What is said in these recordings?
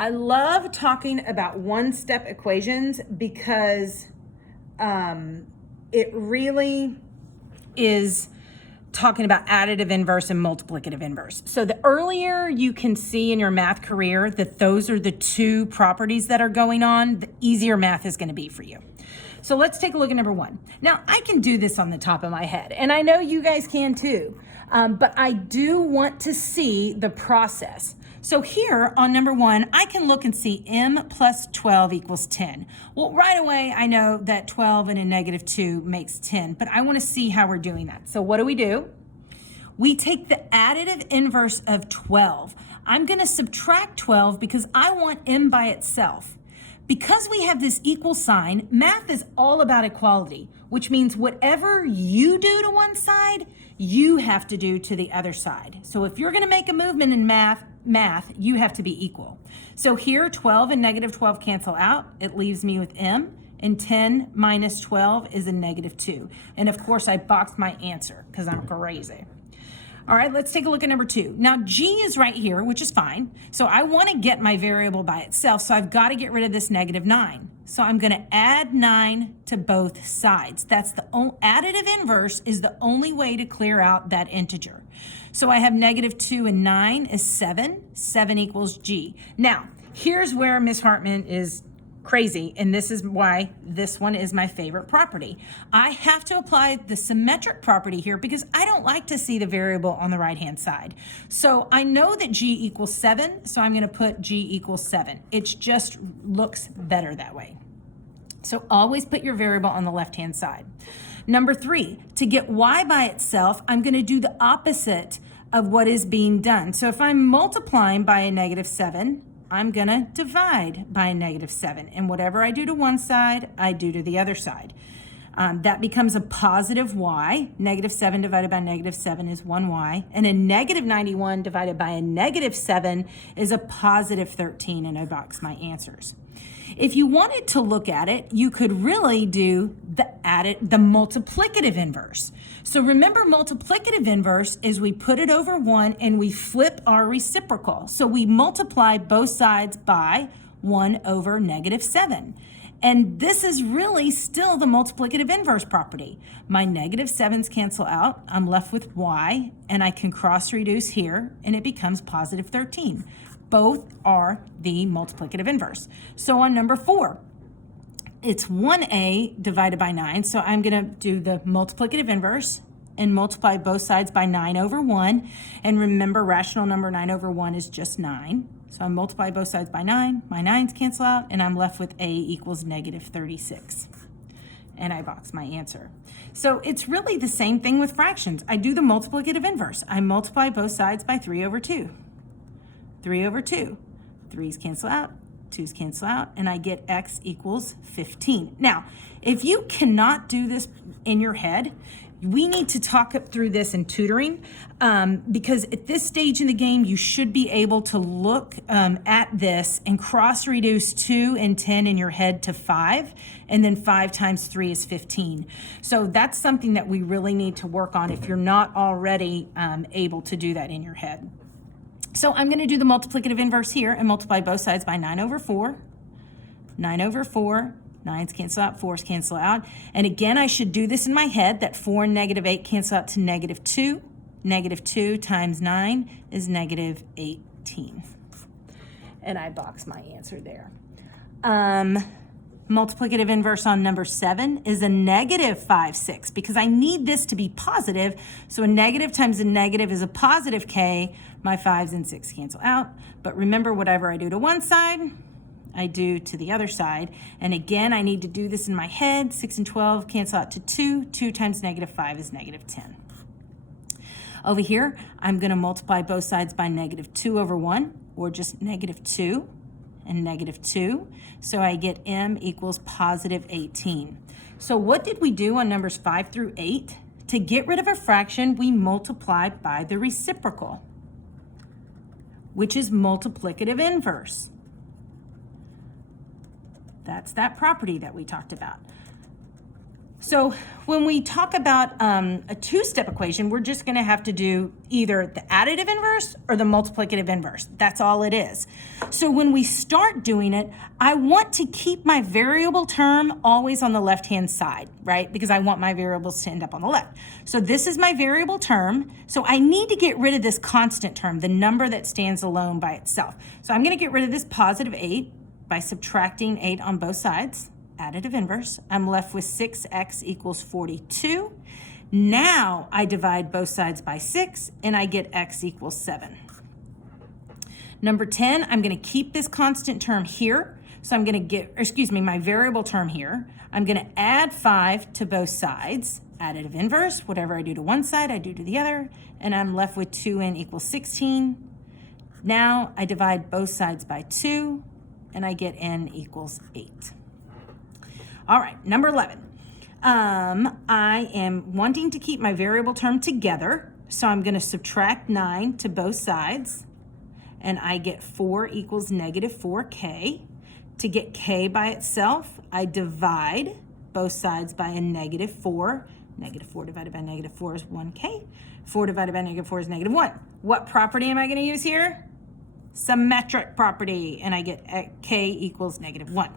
I love talking about one-step equations because it really is talking about additive inverse and multiplicative inverse. So the earlier you can see in your math career that those are the two properties that are going on, the easier math is going to be for you. So let's take a look at number one. Now, I can do this on the top of my head, and I know you guys can too, but I do want to see the process. So here on number one, I can look and see m plus 12 equals 10. Well, right away, I know that 12 and a negative 2 makes 10, but I want to see how we're doing that. So what do? We take the additive inverse of 12. I'm going to subtract 12 because I want m by itself. Because we have this equal sign, math is all about equality, which means whatever you do to one side, you have to do to the other side. So if you're going to make a movement in math, you have to be equal. So here, 12 and negative 12 cancel out. It leaves me with m, and 10 minus 12 is a negative 2. And of course, I boxed my answer because I'm crazy. All right, let's take a look at number two. Now, g is right here, which is fine. So I want to get my variable by itself, so I've got to get rid of this negative 9. So I'm going to add 9 to both sides. That's the additive inverse is the only way to clear out that integer. So I have negative 2 and 9 is 7. 7 equals g. Now, here's where Miss Hartman is crazy, and this is why this one is my favorite property. I have to apply the symmetric property here because I don't like to see the variable on the right-hand side. So I know that g equals 7, so I'm going to put g equals 7. It just looks better that way. So always put your variable on the left-hand side. Number 3, to get y by itself, I'm going to do the opposite of what is being done. So if I'm multiplying by a negative 7, I'm going to divide by a negative 7. And whatever I do to one side, I do to the other side. That becomes a positive y. Negative 7 divided by negative 7 is 1y. And a negative 91 divided by a negative 7 is a positive 13. And I box my answers. If you wanted to look at it, you could really do the multiplicative inverse. So remember, multiplicative inverse is we put it over 1 and we flip our reciprocal. So we multiply both sides by 1 over negative 7. And this is really still the multiplicative inverse property. My negative 7s cancel out. I'm left with y, and I can cross reduce here, and it becomes positive 13. Both are the multiplicative inverse. So on number 4, it's 1a divided by 9. So I'm going to do the multiplicative inverse and multiply both sides by 9 over 1. And remember, rational number 9 over 1 is just 9. So I multiply both sides by 9. My 9s cancel out, and I'm left with a equals negative 36. And I box my answer. So it's really the same thing with fractions. I do the multiplicative inverse. I multiply both sides by 3 over 2. 3 over 2. 3's cancel out, 2's cancel out, and I get x equals 15. Now, if you cannot do this in your head, we need to talk through this in tutoring because at this stage in the game, you should be able to look at this and cross-reduce 2 and 10 in your head to 5, and then 5 times 3 is 15. So that's something that we really need to work on if you're not already able to do that in your head. So I'm going to do the multiplicative inverse here and multiply both sides by 9 over 4. 9 over 4. 9's cancel out, 4's cancel out. And again, I should do this in my head that 4 and negative 8 cancel out to negative 2. Negative 2 times 9 is negative 18. And I box my answer there. Multiplicative inverse on number 7 is a negative 5, 6, because I need this to be positive. So a negative times a negative is a positive k. My 5s and 6 cancel out. But remember, whatever I do to one side, I do to the other side. And again, I need to do this in my head. 6 and 12 cancel out to 2. 2 times negative 5 is negative 10. Over here, I'm going to multiply both sides by negative 2 over 1, or just negative 2 and negative 2. So I get m equals positive 18. So what did we do on numbers 5 through 8? To get rid of a fraction, we multiply by the reciprocal, which is multiplicative inverse. That's that property that we talked about. So when we talk about a two-step equation, we're just going to have to do either the additive inverse or the multiplicative inverse. That's all it is. So when we start doing it, I want to keep my variable term always on the left-hand side, right? Because I want my variables to end up on the left. So this is my variable term. So I need to get rid of this constant term, the number that stands alone by itself. So I'm going to get rid of this positive 8 by subtracting 8 on both sides. Additive inverse, I'm left with 6x equals 42. Now I divide both sides by 6 and I get x equals 7. Number 10, I'm going to keep this constant term here. So I'm going to get, my variable term here. I'm going to add 5 to both sides. Additive inverse, whatever I do to one side, I do to the other. And I'm left with 2n equals 16. Now I divide both sides by 2 and I get n equals 8. All right, number 11. I am wanting to keep my variable term together, so I'm going to subtract 9 to both sides, and I get 4 equals negative 4k. To get k by itself, I divide both sides by a negative 4. Negative 4 divided by negative 4 is 1k. 4 divided by negative 4 is negative 1. What property am I going to use here? Symmetric property, and I get k equals negative 1.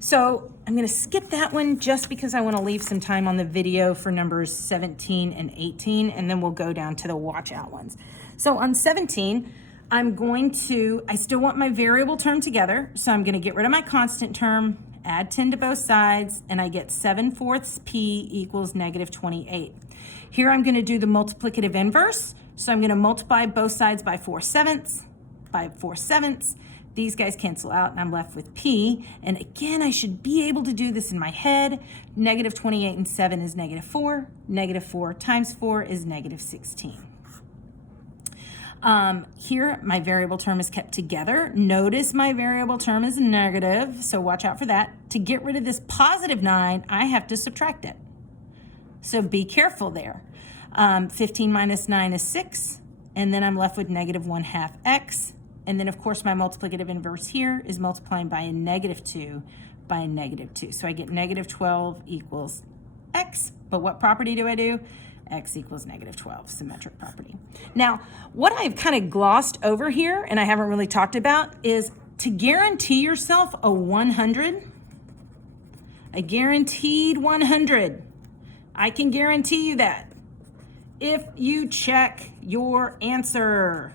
So I'm going to skip that one just because I want to leave some time on the video for numbers 17 and 18, and then we'll go down to the watch out ones. So on 17, I still want my variable term together, so I'm going to get rid of my constant term, add 10 to both sides, and I get 7/4 p equals negative 28. Here I'm going to do the multiplicative inverse, so I'm going to multiply both sides by 4/7 by 4/7. These guys cancel out and I'm left with p. And again, I should be able to do this in my head. Negative 28 and 7 is negative 4. Negative 4 times 4 is negative 16. Here, my variable term is kept together. Notice my variable term is negative, so watch out for that. To get rid of this positive 9, I have to subtract it. So be careful there. 15 minus 9 is 6, and then I'm left with negative 1/2 x. And then, of course, my multiplicative inverse here is multiplying by a negative 2 by a negative 2. So I get negative 12 equals x. But what property do I do? X equals negative 12, symmetric property. Now, what I've kind of glossed over here, and I haven't really talked about, is to guarantee yourself a 100, a guaranteed 100. I can guarantee you that. If you check your answer.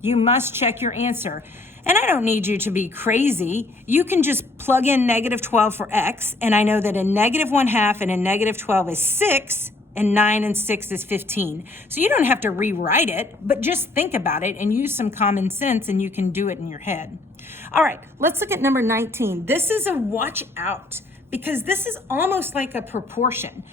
You must check your answer. And I don't need you to be crazy. You can just plug in negative 12 for x, and I know that a negative 1/2 and a negative 12 is 6, and 9 and 6 is 15. So you don't have to rewrite it, but just think about it and use some common sense, and you can do it in your head. All right, let's look at number 19. This is a watch out, because this is almost like a proportion.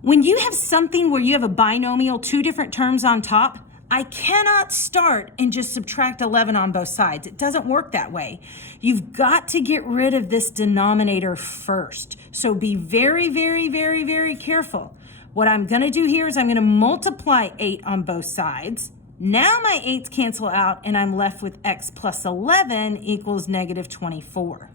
When you have something where you have a binomial, two different terms on top, I cannot start and just subtract 11 on both sides. It doesn't work that way. You've got to get rid of this denominator first. So be very, very, very, very careful. What I'm going to do here is I'm going to multiply 8 on both sides. Now my 8's cancel out and I'm left with x plus 11 equals negative 24.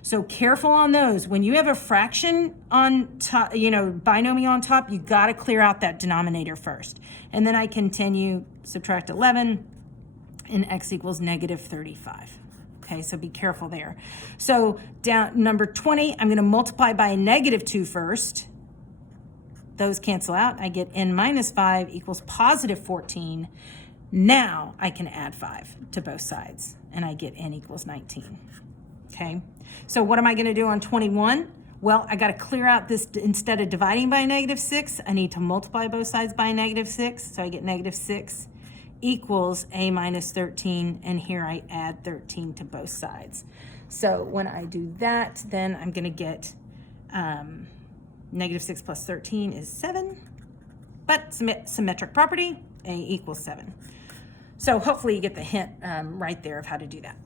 So careful on those. When you have a fraction on top, binomial on top, you got to clear out that denominator first. And then I continue, subtract 11, and x equals negative 35. Okay, so be careful there. So down number 20, I'm going to multiply by a negative 2 first. Those cancel out. I get n minus 5 equals positive 14. Now I can add 5 to both sides, and I get n equals 19. Okay, so what am I going to do on 21? Well, I got to clear out this. Instead of dividing by negative 6, I need to multiply both sides by negative 6. So I get negative 6 equals a minus 13, and here I add 13 to both sides. So when I do that, then I'm going to get negative 6 plus 13 is 7, but symmetric property, a equals 7. So hopefully you get the hint right there of how to do that.